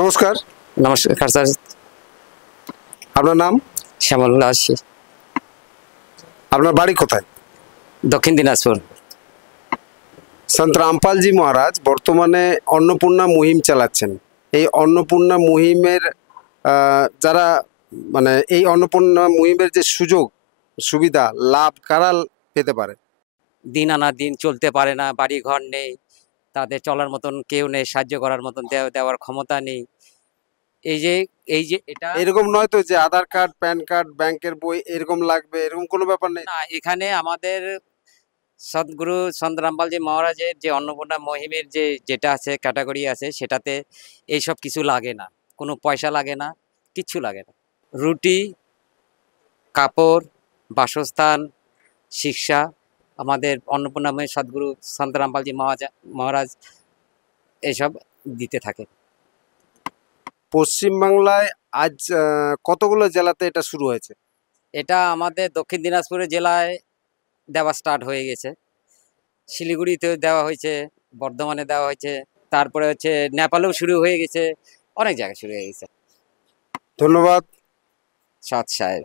নমস্কার। নমস্কার স্যার। আপনার নাম? শ্যামল দাস, আপনার বাড়ি কোথায়? দক্ষিণ দিনাজপুর। সন্ত রামপাল জি মহারাজ বর্তমানে অন্নপূর্ণা মুহিম চালাচ্ছেন। এই অন্নপূর্ণা মুহিমের যারা মানে এই অন্নপূর্ণা মুহিমের যে সুযোগ সুবিধা লাভ কারা পেতে পারে? দিন আনা দিন চলতে পারে না, বাড়ি ঘর নেই, তাদের চলার মতন কেউ নেই, সাহায্য করার মতন দেওয়ার ক্ষমতা নেই। এই যে এই যে এটা এরকম নয় তো যে আধার কার্ড, প্যান কার্ড, ব্যাংকের বই এরকম লাগবে, এরকম কোনো ব্যাপার নেই? না, এখানে আমাদের সদ্গুরু সন্ত রামপালজি মহারাজের যে অন্নপূর্ণা মহিমের যেটা আছে ক্যাটাগরি আছে, সেটাতে এইসব কিছু লাগে না, কোনো পয়সা লাগে না, কিচ্ছু লাগে না। রুটি, কাপড়, বাসস্থান, শিক্ষা আমাদের অন্নপূর্ণাময় সদ্গুরু সন্ত রামপালজি মহারাজ এসব দিতে থাকে। পশ্চিমবাংলায় আজ কতগুলো জেলাতে এটা শুরু হয়েছে? এটা আমাদের দক্ষিণ দিনাজপুরের জেলায় দেওয়া স্টার্ট হয়ে গেছে, শিলিগুড়িতেও দেওয়া হয়েছে, বর্ধমানে দেওয়া হয়েছে, তারপরে হচ্ছে নেপালেও শুরু হয়ে গেছে, অনেক জায়গায় শুরু হয়ে গেছে। ধন্যবাদ। সৎ সাহেব।